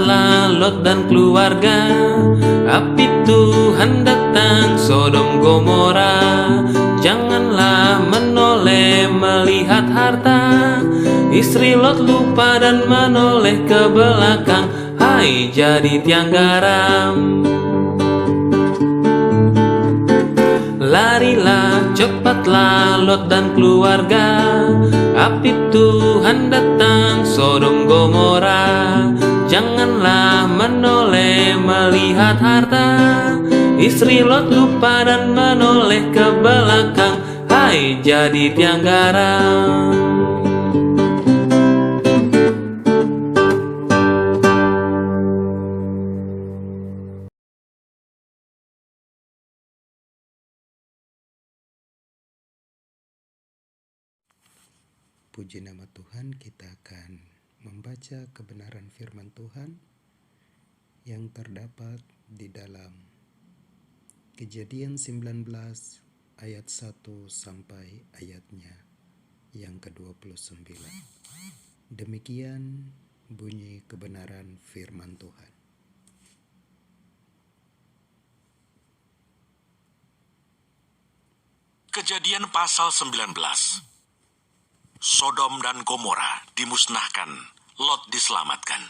cepatlah Lot dan keluarga. Api Tuhan datang Sodom Gomora. Janganlah menoleh melihat harta. Istri Lot lupa dan menoleh ke belakang. Hai jadi tiang garam. Larilah cepatlah Lot dan keluarga. Api Tuhan datang Sodom Gomora. Janganlah menoleh melihat harta. Istri Lot lupa dan menoleh ke belakang. Hai jadi tiang garam. Puji nama Tuhan, kita akan membaca kebenaran firman Tuhan yang terdapat di dalam Kejadian 19 ayat 1 sampai ayatnya yang ke-29. Demikian bunyi kebenaran firman Tuhan. Kejadian pasal 19. Sodom dan Gomora dimusnahkan, Lot diselamatkan.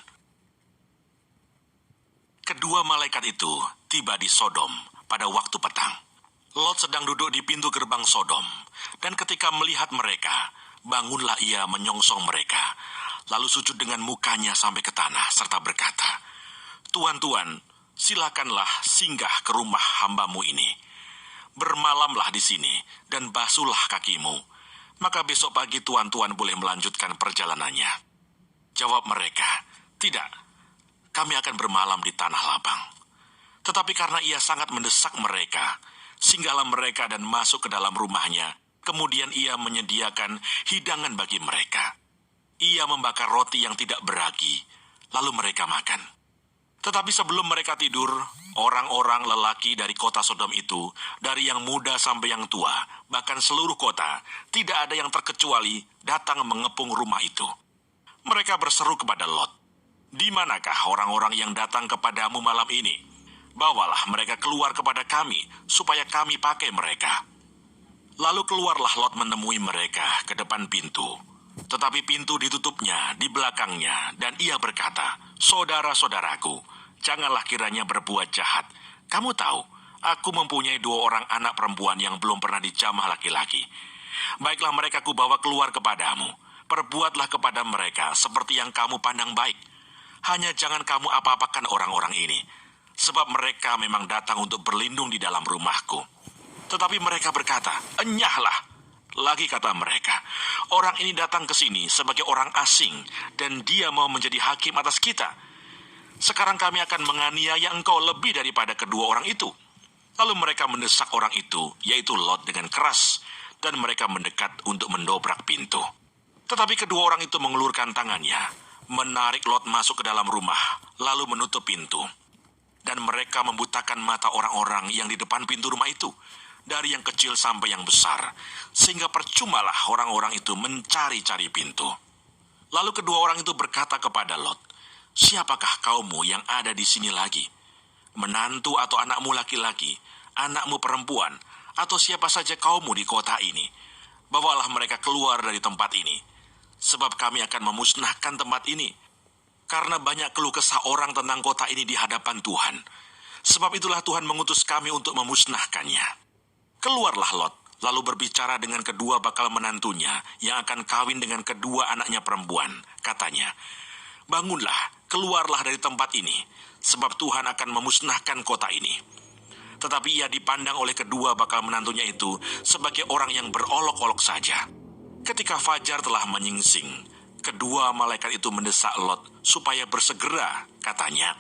Kedua malaikat itu tiba di Sodom pada waktu petang. Lot sedang duduk di pintu gerbang Sodom, dan ketika melihat mereka, bangunlah ia menyongsong mereka, lalu sujud dengan mukanya sampai ke tanah, serta berkata, "Tuan-tuan, silakanlah singgah ke rumah hambamu ini. Bermalamlah di sini, dan basuhlah kakimu. Maka besok pagi tuan-tuan boleh melanjutkan perjalanannya." Jawab mereka, "Tidak, kami akan bermalam di tanah lapang." Tetapi karena ia sangat mendesak mereka, singgahlah mereka dan masuk ke dalam rumahnya. Kemudian ia menyediakan hidangan bagi mereka. Ia membakar roti yang tidak beragi, lalu mereka makan. Tetapi sebelum mereka tidur, orang-orang lelaki dari kota Sodom itu, dari yang muda sampai yang tua, bahkan seluruh kota, tidak ada yang terkecuali datang mengepung rumah itu. Mereka berseru kepada Lot, "Di manakah orang-orang yang datang kepadamu malam ini? Bawalah mereka keluar kepada kami, supaya kami pakai mereka." Lalu keluarlah Lot menemui mereka ke depan pintu. Tetapi pintu ditutupnya di belakangnya, dan ia berkata, "Saudara-saudaraku, janganlah kiranya berbuat jahat. Kamu tahu, aku mempunyai 2 orang anak perempuan yang belum pernah dijamah laki-laki. Baiklah mereka kubawa keluar kepadamu. Perbuatlah kepada mereka seperti yang kamu pandang baik. Hanya jangan kamu apa-apakan orang-orang ini, sebab mereka memang datang untuk berlindung di dalam rumahku." Tetapi mereka berkata, "Enyahlah." Lagi kata mereka, "Orang ini datang ke sini sebagai orang asing, dan dia mau menjadi hakim atas kita. Sekarang kami akan menganiaya engkau lebih daripada kedua orang itu." Lalu mereka mendesak orang itu, yaitu Lot, dengan keras, dan mereka mendekat untuk mendobrak pintu. Tetapi kedua orang itu mengulurkan tangannya, menarik Lot masuk ke dalam rumah, lalu menutup pintu. Dan mereka membutakan mata orang-orang yang di depan pintu rumah itu, dari yang kecil sampai yang besar, sehingga percumalah orang-orang itu mencari-cari pintu. Lalu kedua orang itu berkata kepada Lot, "Siapakah kaummu yang ada di sini lagi? Menantu atau anakmu laki-laki, anakmu perempuan, atau siapa saja kaummu di kota ini? Bawalah mereka keluar dari tempat ini, sebab kami akan memusnahkan tempat ini. Karena banyak keluh kesah orang tentang kota ini di hadapan Tuhan. Sebab itulah Tuhan mengutus kami untuk memusnahkannya." Keluarlah Lot, lalu berbicara dengan kedua bakal menantunya yang akan kawin dengan kedua anaknya perempuan. Katanya, "Bangunlah, keluarlah dari tempat ini, sebab Tuhan akan memusnahkan kota ini." Tetapi ia dipandang oleh kedua bakal menantunya itu sebagai orang yang berolok-olok saja. Ketika fajar telah menyingsing, kedua malaikat itu mendesak Lot supaya bersegera. Katanya,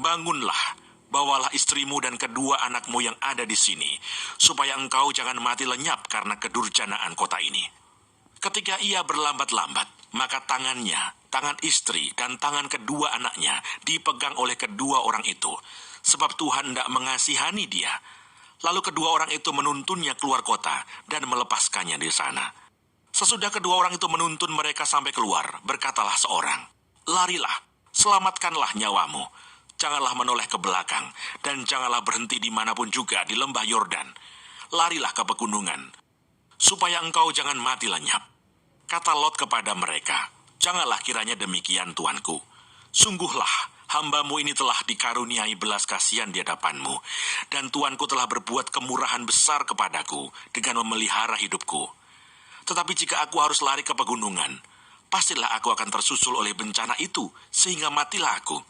"Bangunlah, bawalah istrimu dan kedua anakmu yang ada di sini, supaya engkau jangan mati lenyap karena kedurjanaan kota ini." Ketika ia berlambat-lambat, maka tangannya, tangan istri, dan tangan kedua anaknya dipegang oleh kedua orang itu, sebab Tuhan hendak mengasihani dia. Lalu kedua orang itu menuntunnya keluar kota dan melepaskannya di sana. Sesudah kedua orang itu menuntun mereka sampai keluar, berkatalah seorang, "Larilah, Selamatkanlah nyawamu. Janganlah menoleh ke belakang, dan janganlah berhenti dimanapun juga di lembah Yordan. Larilah ke pegunungan, supaya engkau jangan mati lenyap. Kata Lot kepada mereka, janganlah kiranya demikian, tuanku. Sungguhlah, hambamu ini telah dikaruniai belas kasihan di hadapanmu, dan tuanku telah berbuat kemurahan besar kepadaku dengan memelihara hidupku. Tetapi jika aku harus lari ke pegunungan, pastilah aku akan tersusul oleh bencana itu, sehingga matilah aku.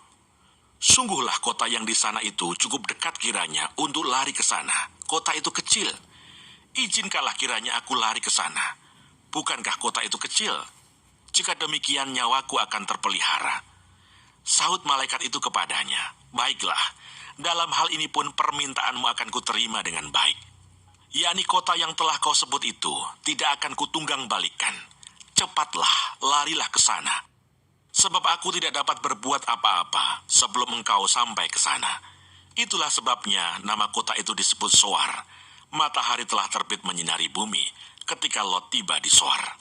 Sungguhlah kota yang di sana itu cukup dekat kiranya untuk lari ke sana. Kota itu kecil. Izinkanlah kiranya aku lari ke sana. Bukankah kota itu kecil? Jika demikian nyawaku akan terpelihara. Sahut malaikat itu kepadanya, baiklah, dalam hal ini pun permintaanmu akan kuterima dengan baik. Yakni kota yang telah kau sebut itu tidak akan kutunggang balikan. Cepatlah, larilah ke sana. Sebab aku tidak dapat berbuat apa-apa sebelum engkau sampai ke sana. Itulah sebabnya nama kota itu disebut Soar. Matahari telah terbit menyinari bumi ketika Lot tiba di Soar.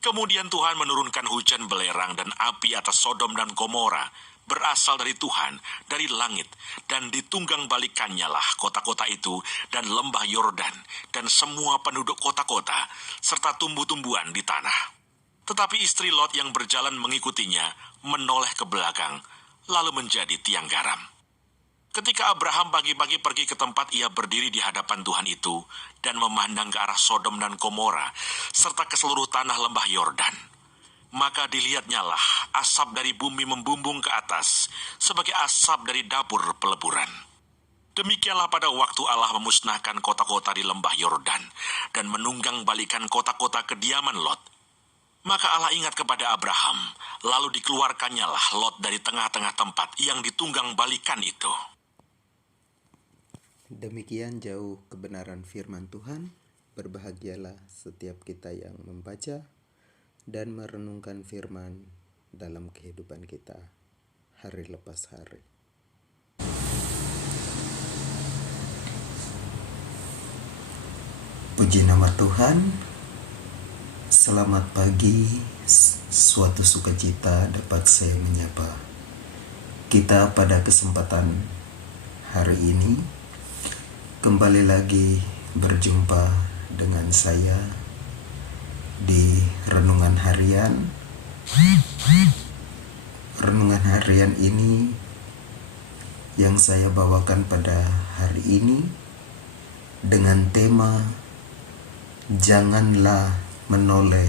Kemudian Tuhan menurunkan hujan belerang dan api atas Sodom dan Gomora, berasal dari Tuhan, dari langit, dan ditunggang balikannya lah kota-kota itu dan lembah Yordan, dan semua penduduk kota-kota, serta tumbuh-tumbuhan di tanah. Tetapi istri Lot yang berjalan mengikutinya menoleh ke belakang, lalu menjadi tiang garam. Ketika Abraham pagi-pagi pergi ke tempat ia berdiri di hadapan Tuhan itu dan memandang ke arah Sodom dan Gomora serta ke seluruh tanah lembah Yordan, maka dilihatnya lah asap dari bumi membumbung ke atas sebagai asap dari dapur peleburan. Demikianlah pada waktu Allah memusnahkan kota-kota di lembah Yordan dan menunggang balikan kota-kota kediaman Lot. Maka Allah ingat kepada Abraham, lalu dikeluarkannya lah Lot dari tengah-tengah tempat yang ditunggang balikan itu. Demikian jauh kebenaran firman Tuhan. Berbahagialah setiap kita yang membaca dan merenungkan firman dalam kehidupan kita hari lepas hari. Puji nama Tuhan. Selamat pagi, suatu sukacita dapat saya menyapa kita pada kesempatan hari ini. Kembali lagi berjumpa dengan saya di Renungan Harian. Renungan Harian ini yang saya bawakan pada hari ini dengan tema Janganlah menoleh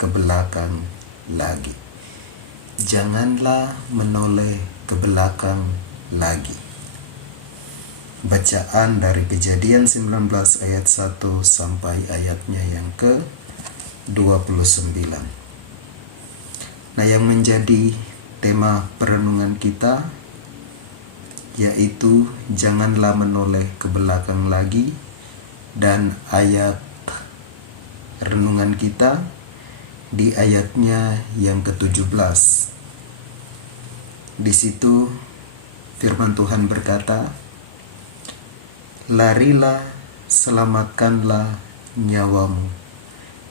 ke belakang lagi. Janganlah menoleh ke belakang lagi. Bacaan dari Kejadian 19 ayat 1 sampai ayatnya yang ke-29. Nah, yang menjadi tema perenungan kita yaitu janganlah menoleh ke belakang lagi, dan ayat renungan kita di ayatnya yang ke-17. Di situ firman Tuhan berkata, larilah, selamatkanlah nyawamu.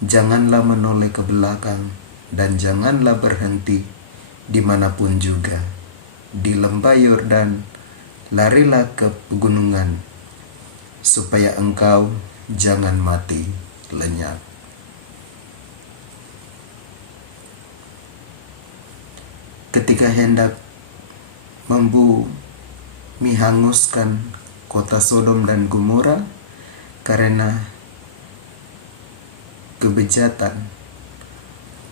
Janganlah menoleh ke belakang dan janganlah berhenti dimanapun juga. Di lembah Yordan, larilah ke pegunungan, supaya engkau jangan mati lenyap. Ketika hendak membumi hanguskan kota Sodom dan Gomora karena kebejatan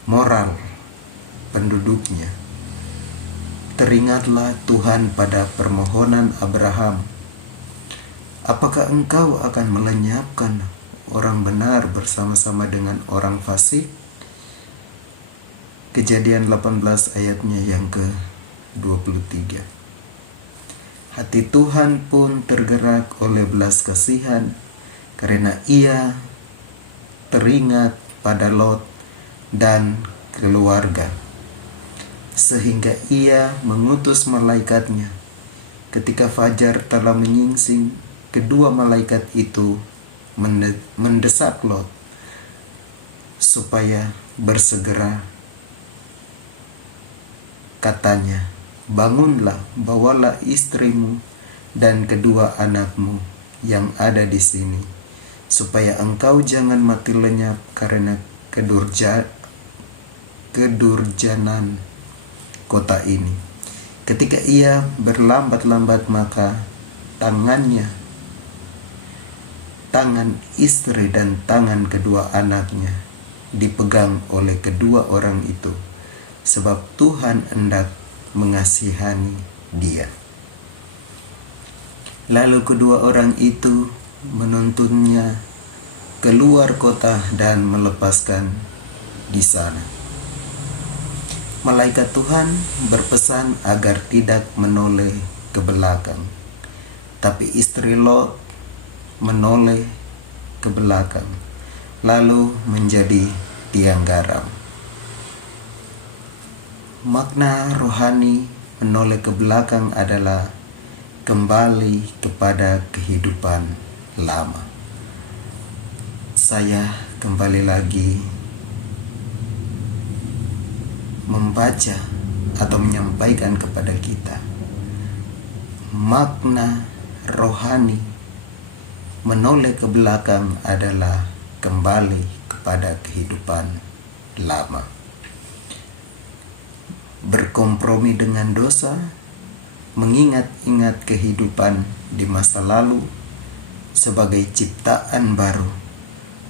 moral penduduknya, teringatlah Tuhan pada permohonan Abraham. Apakah engkau akan melenyapkan orang benar bersama-sama dengan orang fasik? Kejadian 18 ayatnya yang ke-23. Hati Tuhan pun tergerak oleh belas kasihan karena ia teringat pada Lot dan keluarga, sehingga ia mengutus malaikatnya. Ketika fajar telah menyingsing, kedua malaikat itu mendesak Lot supaya bersegera katanya, "Bangunlah, bawalah istrimu dan kedua anakmu yang ada di sini, supaya engkau jangan mati lenyap karena kedurjanan kota ini." Ketika ia berlambat-lambat, maka tangan istri dan tangan kedua anaknya dipegang oleh kedua orang itu, sebab Tuhan hendak mengasihani dia. Lalu kedua orang itu menuntunnya keluar kota dan melepaskan di sana. Malaikat Tuhan berpesan agar tidak menoleh ke belakang, tapi istri Lot menoleh ke belakang, lalu menjadi tiang garam. Makna rohani menoleh ke belakang adalah kembali kepada kehidupan lama. Saya kembali lagi membaca atau menyampaikan kepada kita makna rohani menoleh ke belakang adalah kembali kepada kehidupan lama, berkompromi dengan dosa, mengingat-ingat kehidupan di masa lalu sebagai ciptaan baru.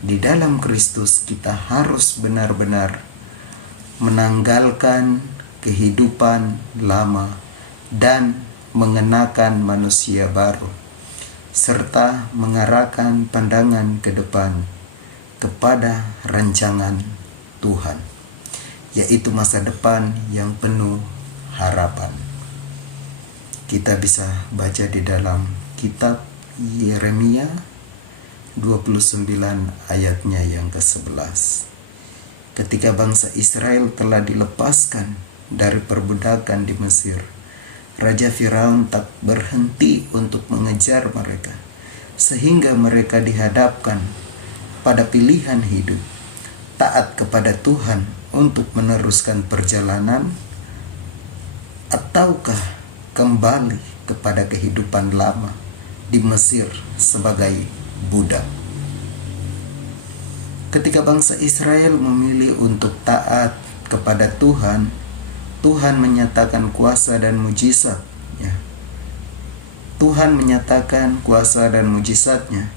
Di dalam Kristus kita harus benar-benar menanggalkan kehidupan lama dan mengenakan manusia baru, serta mengarahkan pandangan ke depan kepada rancangan Tuhan, yaitu masa depan yang penuh harapan. Kita bisa baca di dalam kitab Yeremia 29 ayatnya yang ke-11. Ketika bangsa Israel telah dilepaskan dari perbudakan di Mesir, Raja Firaun tak berhenti untuk mengejar mereka, sehingga mereka dihadapkan pada pilihan hidup, taat kepada Tuhan untuk meneruskan perjalanan, ataukah kembali kepada kehidupan lama di Mesir sebagai budak. Ketika bangsa Israel memilih untuk taat kepada Tuhan, Tuhan menyatakan kuasa dan mujizat-Nya. Tuhan menyatakan kuasa dan mujizat-Nya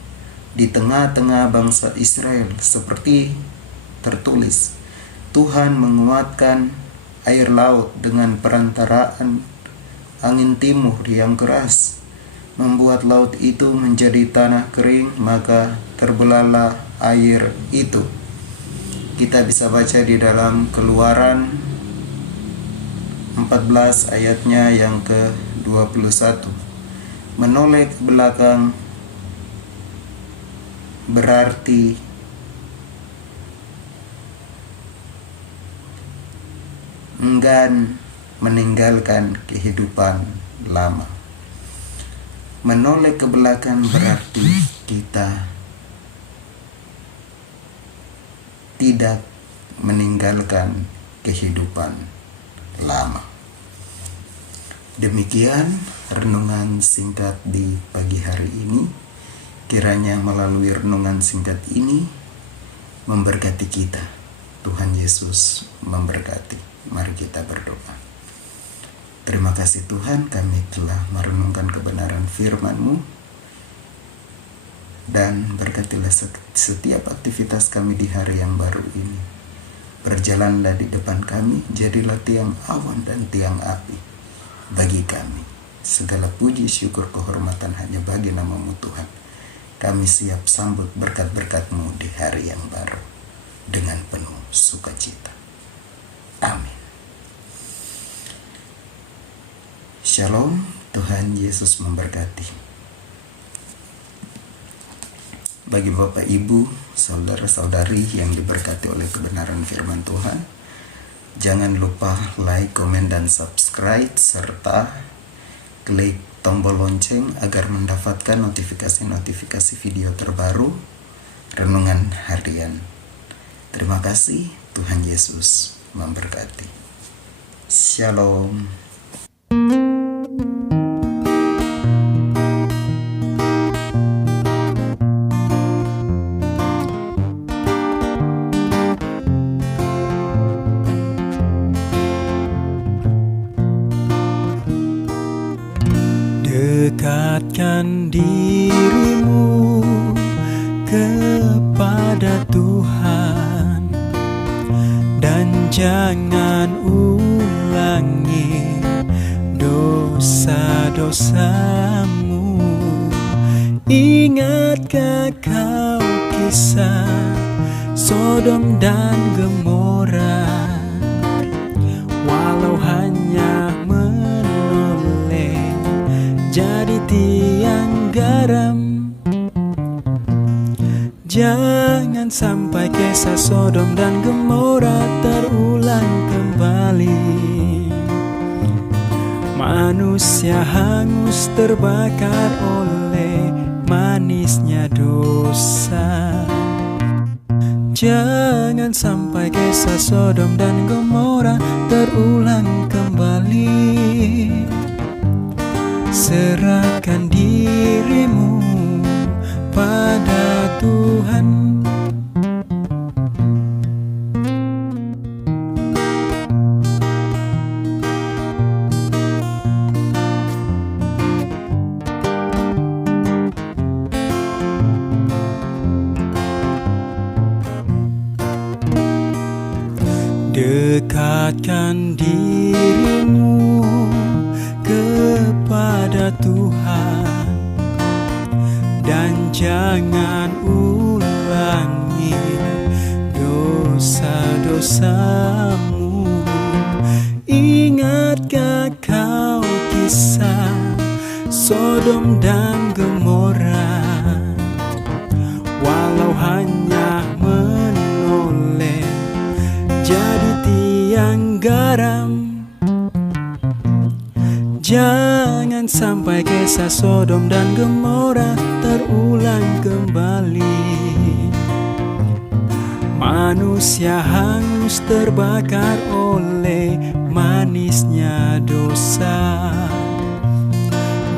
di tengah-tengah bangsa Israel, seperti tertulis, Tuhan menguatkan air laut dengan perantaraan angin timur yang keras, membuat laut itu menjadi tanah kering, maka terbelahlah air itu. Kita bisa baca di dalam Keluaran 14 ayatnya yang ke-21. Menoleh ke belakang berarti enggan meninggalkan kehidupan lama. Menoleh ke belakang berarti kita tidak meninggalkan kehidupan lama. Demikian renungan singkat di pagi hari ini. Kiranya melalui renungan singkat ini memberkati kita. Tuhan Yesus memberkati. Mari kita berdoa. Terima kasih Tuhan, kami telah merenungkan kebenaran firman-Mu. Dan berkatilah setiap aktivitas kami di hari yang baru ini. Berjalanlah di depan kami, jadilah tiang awan dan tiang api bagi kami. Segala puji, syukur, kehormatan hanya bagi nama-Mu Tuhan. Kami siap sambut berkat-berkat-Mu di hari yang baru dengan penuh sukacita. Amin. Shalom, Tuhan Yesus memberkati. Bagi Bapak, Ibu, saudara-saudari yang diberkati oleh kebenaran firman Tuhan, jangan lupa like, komen, dan subscribe, serta klik tombol lonceng agar mendapatkan notifikasi-notifikasi video terbaru renungan harian. Terima kasih, Tuhan Yesus memberkati. Shalom. Dekatkan dirimu kepada Tuhan dan jangan ulangi dosa-dosamu. Ingatkah kau kisah Sodom dan Gomora? Walau hanya menoleh jadi tiang garam, jangan sampai kisah Sodom dan Gomora terulang kembali. Manusia hangus terbakar oleh manisnya dosa. Jangan sampai kisah Sodom dan Gomora terulang kembali. Serahkan dirimu pada Tuhan. Dekatkan dirimu kepada Tuhan dan jangan ulangi dosa-dosamu. Ingatkah kau kisah Sodom dan Gomora? Walau hanya menoleh jadi tiang garam, jangan sampai kisah Sodom dan Gomora terulang kembali. Manusia hangus terbakar oleh manisnya dosa.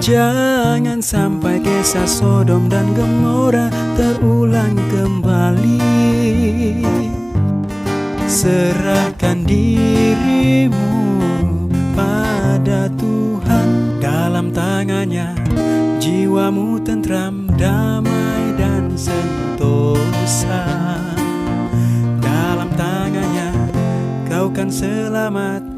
Jangan sampai kisah Sodom dan Gomora terulang kembali. Serahkan dirimu pada Tuhan, dalam tangannya jiwamu tentram, damai dan sentosa. Dalam tangannya kau kan selamat